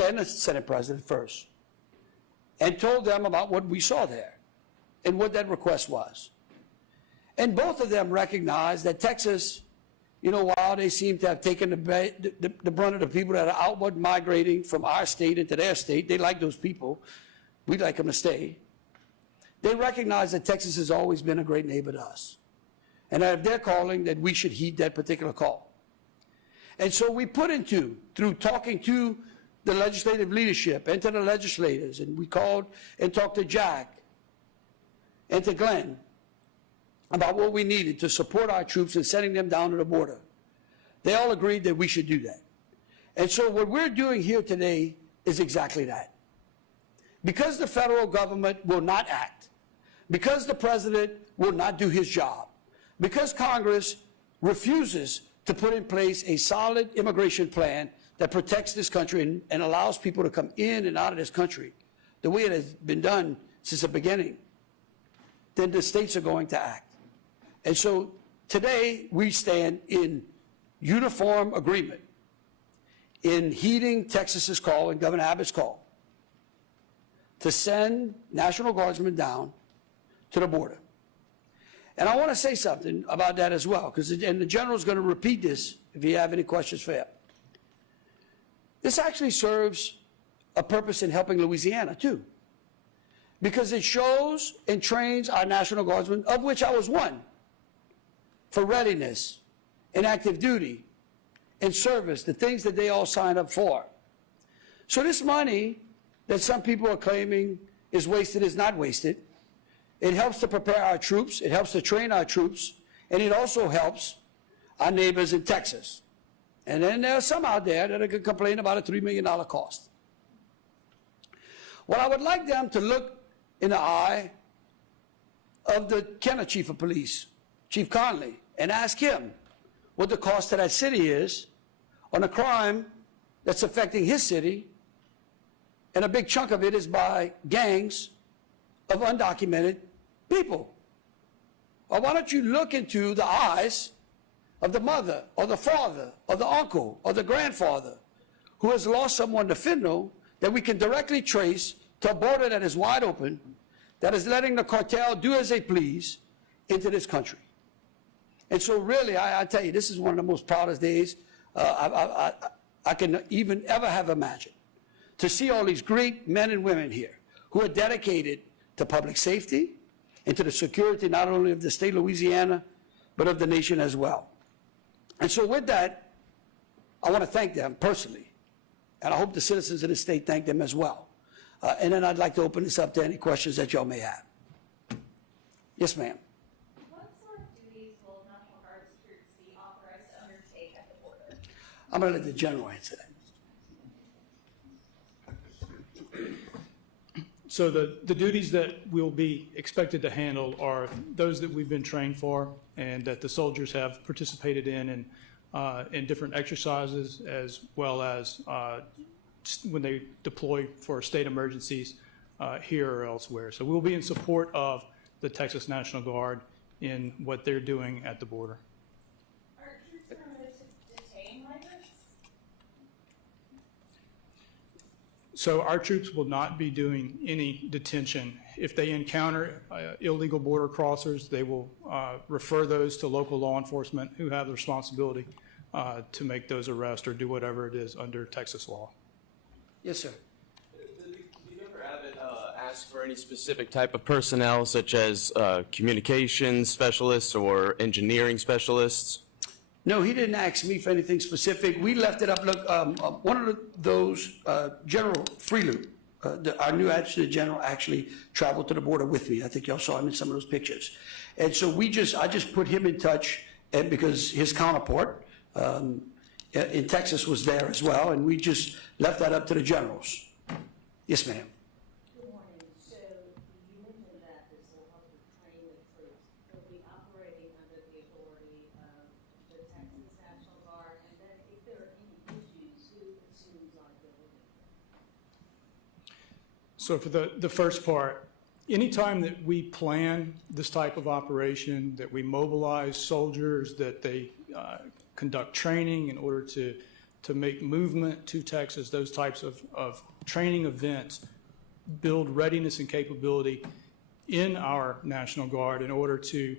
and the Senate President first, and told them about what we saw there and what that request was. And both of them recognized that Texas, you know, while they seem to have taken the brunt of the people that are outward migrating from our state into their state, they like those people. We'd like them to stay. They recognize that Texas has always been a great neighbor to us. And that if they're calling, that we should heed that particular call. And so we put into, through talking to the legislative leadership and to the legislators, and we called and talked to Jack and to Glenn about what we needed to support our troops in sending them down to the border. They all agreed that we should do that. And so what we're doing here today is exactly that. Because the federal government will not act, because the president will not do his job, because Congress refuses to put in place a solid immigration plan that protects this country and allows people to come in and out of this country the way it has been done since the beginning, then the states are going to act. And so today we stand in uniform agreement in heeding Texas's call and Governor Abbott's call to send National Guardsmen down to the border. And I want to say something about that as well, and the general's going to repeat this if you have any questions for him. This actually serves a purpose in helping Louisiana too, because it shows and trains our National Guardsmen, of which I was one, for readiness and active duty and service, the things that they all signed up for. So this money that some people are claiming is wasted is not wasted. It helps to prepare our troops, it helps to train our troops, and it also helps our neighbors in Texas. And then there are some out there that are going to complain about a $3 million cost. Well, I would like them to look in the eye of the Kenner Chief of Police, Chief Conley, and ask him what the cost to that city is on a crime that's affecting his city, and a big chunk of it is by gangs of undocumented people. Or why don't you look into the eyes of the mother or the father or the uncle or the grandfather who has lost someone to fentanyl that we can directly trace to a border that is wide open, that is letting the cartel do as they please into this country. And so really, I tell you, this is one of the most proudest days I can even ever have imagined, to see all these great men and women here who are dedicated to public safety and to the security not only of the state of Louisiana, but of the nation as well. And so with that, I want to thank them personally, and I hope the citizens of the state thank them as well. And then I'd like to open this up to any questions that y'all may have. Yes, ma'am. What sort of duties will National Guard troops be authorized to undertake at the border? I'm going to let the general answer that. So the duties that we'll be expected to handle are those that we've been trained for and that the soldiers have participated in different exercises, as well as when they deploy for state emergencies here or elsewhere. So we'll be in support of the Texas National Guard in what they're doing at the border. Are troops permitted to detain migrants? So our troops will not be doing any detention. If they encounter illegal border crossers, they will refer those to local law enforcement who have the responsibility to make those arrests or do whatever it is under Texas law. Yes, sir. Did Governor Abbott ask for any specific type of personnel, such as communications specialists or engineering specialists? No, he didn't ask me for anything specific. We left it up. Look, one of those, General Freeloop, our new adjutant general, actually traveled to the border with me. I think y'all saw him in some of those pictures. And so I just put him in touch, and because his counterpart in Texas was there as well, and we just left that up to the generals. Yes, ma'am. Good morning. So you mentioned that this will help to train the troops. They'll be operating under the authority of the Texas National Guard, and then if there are any issues, who assumes liability? So for the first part, anytime that we plan this type of operation, that we mobilize soldiers, that they conduct training in order to to make movement to Texas, those types of training events, build readiness and capability in our National Guard in order to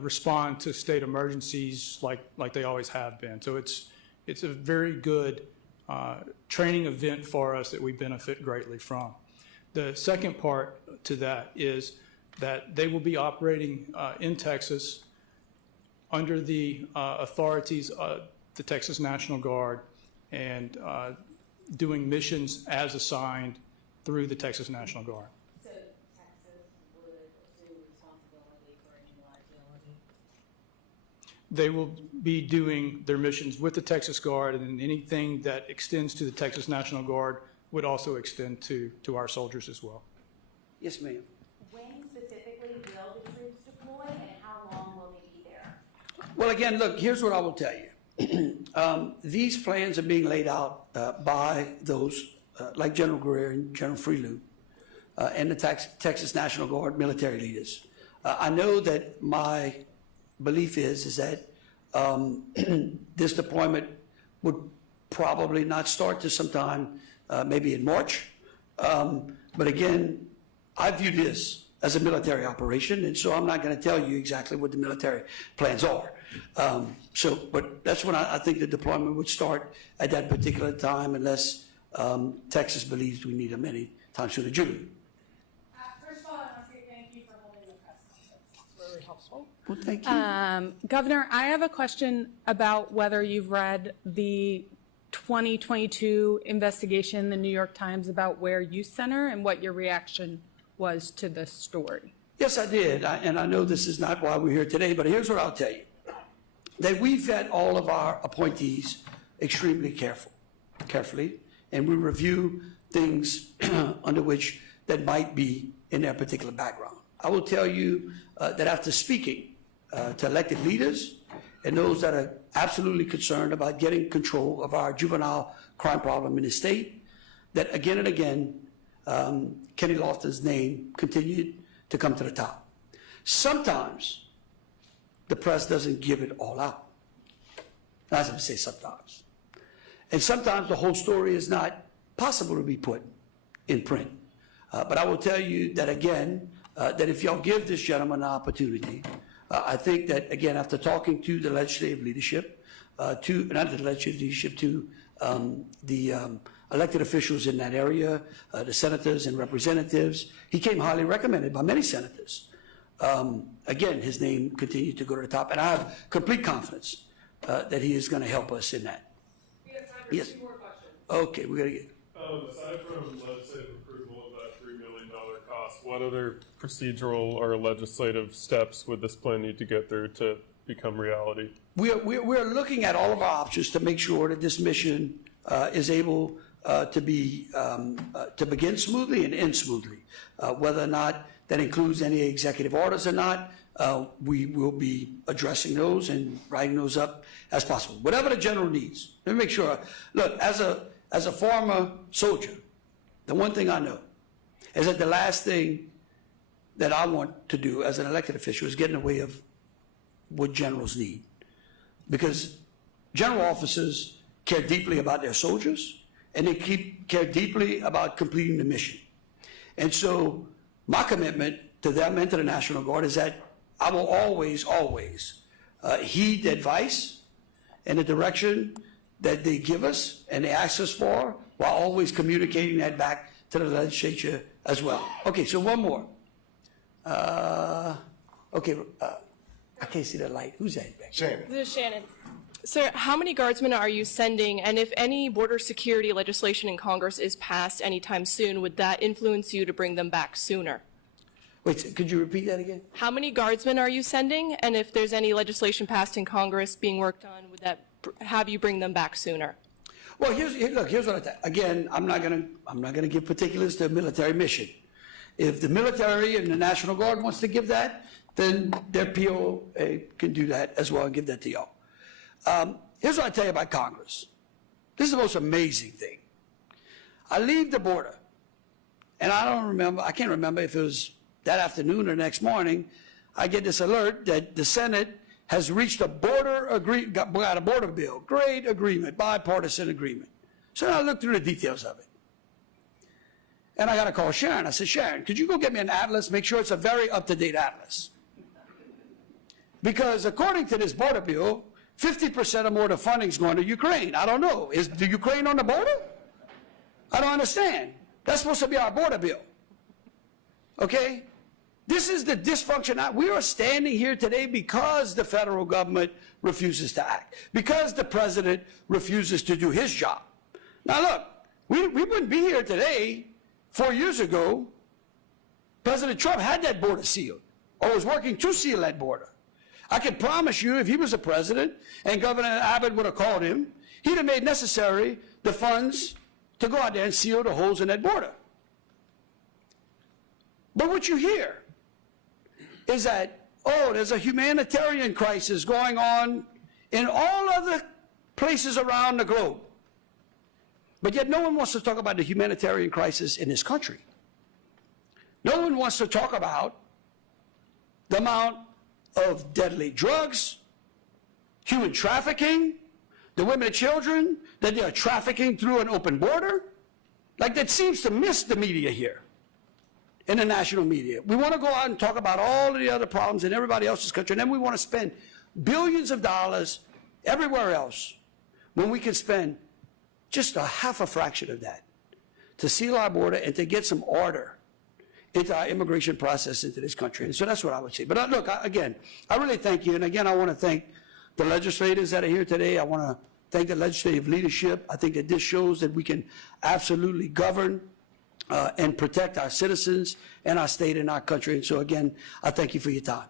respond to state emergencies like they always have been. So it's a very good training event for us that we benefit greatly from. The second part to that is that they will be operating in Texas under the authorities of the Texas National Guard and doing missions as assigned through the Texas National Guard. So Texas would assume responsibility for any liability? They will be doing their missions with the Texas Guard, and anything that extends to the Texas National Guard would also extend to our soldiers as well. Yes, ma'am. When specifically will the troops deploy and how long will they be there? Well, again, look, here's what I will tell you. These plans are being laid out by those like General Greer and General Freeloop and the Texas National Guard military leaders. I know that my belief is that this deployment would probably not start to sometime maybe in March. But again, I view this as a military operation, and so I'm not going to tell you exactly what the military plans are. But that's when I think the deployment would start at that particular time, unless Texas believes we need them any time sooner. Julie. First of all, I want to say thank you for holding the press conference. It's really helpful. Well, thank you. Governor, I have a question about whether you've read the 2022 investigation in the New York Times about Ware Youth Center and what your reaction was to this story. Yes, I did, and I know this is not why we're here today, but here's what I'll tell you. That we vet all of our appointees extremely carefully, and we review things under which that might be in their particular background. I will tell you that after speaking to elected leaders and those that are absolutely concerned about getting control of our juvenile crime problem in the state, that again and again, Kenny Lofton's name continued to come to the top. Sometimes the press doesn't give it all out. I was going to say sometimes. And sometimes the whole story is not possible to be put in print. But I will tell you that again, that if y'all give this gentleman an opportunity, I think that, again, after talking to the legislative leadership, not the legislative leadership, to the elected officials in that area, the senators and representatives, he came highly recommended by many senators. Again, his name continued to go to the top, and I have complete confidence that he is going to help us in that. We have time for Yes. 2 more questions. Okay, we're going to get. Aside from legislative approval of that $3 million cost, what other procedural or legislative steps would this plan need to get through to become reality? We're looking at all of our options to make sure that this mission is able to begin smoothly and end smoothly. Whether or not that includes any executive orders or not, we will be addressing those and writing those up as possible. Whatever the general needs. Let me make sure. Look, as a former soldier, the one thing I know is that the last thing that I want to do as an elected official is get in the way of what generals need. Because general officers care deeply about their soldiers, and they care deeply about completing the mission. And so my commitment to them and to the National Guard is that I will always heed the advice and the direction that they give us and they ask us for, while always communicating that back to the legislature as well. Okay, so one more. I can't see the light. Who's that? Shannon. This is Shannon. Sir, how many guardsmen are you sending? And if any border security legislation in Congress is passed anytime soon, would that influence you to bring them back sooner? Wait, could you repeat that again? How many guardsmen are you sending? And if there's any legislation passed in Congress being worked on, would that have you bring them back sooner? Well, here's what I think. Again, I'm not gonna give particulars to a military mission. If the military and the National Guard wants to give that, then their POA can do that as well and give that to y'all. Here's what I tell you about Congress. This is the most amazing thing. I leave the border, and I can't remember if it was that afternoon or next morning, I get this alert that the Senate has reached a got a border bill. Great agreement, bipartisan agreement. So I looked through the details of it. And I got to call Sharon. I said, Sharon, could you go get me an atlas? Make sure it's a very up-to-date atlas. Because according to this border bill, 50% or more of the funding is going to Ukraine. I don't know. Is the Ukraine on the border? I don't understand. That's supposed to be our border bill. Okay? This is the dysfunction. We are standing here today because the federal government refuses to act, because the president refuses to do his job. Now look, we wouldn't be here today. 4 years ago, President Trump had that border sealed, or was working to seal that border. I can promise you, if he was the president and Governor Abbott would have called him, he'd have made necessary the funds to go out there and seal the holes in that border. But what you hear is that, oh, there's a humanitarian crisis going on in all other places around the globe. But yet no one wants to talk about the humanitarian crisis in this country. No one wants to talk about the amount of deadly drugs, human trafficking, the women and children that they are trafficking through an open border. Like, that seems to miss the media here, in the national media. We want to go out and talk about all of the other problems in everybody else's country, and then we want to spend billions of dollars everywhere else when we can spend just a half a fraction of that to seal our border and to get some order into our immigration process into this country. And so that's what I would say. But look, again, I really thank you. And again, I want to thank the legislators that are here today. I want to thank the legislative leadership. I think that this shows that we can absolutely govern and protect our citizens and our state and our country. And so again, I thank you for your time.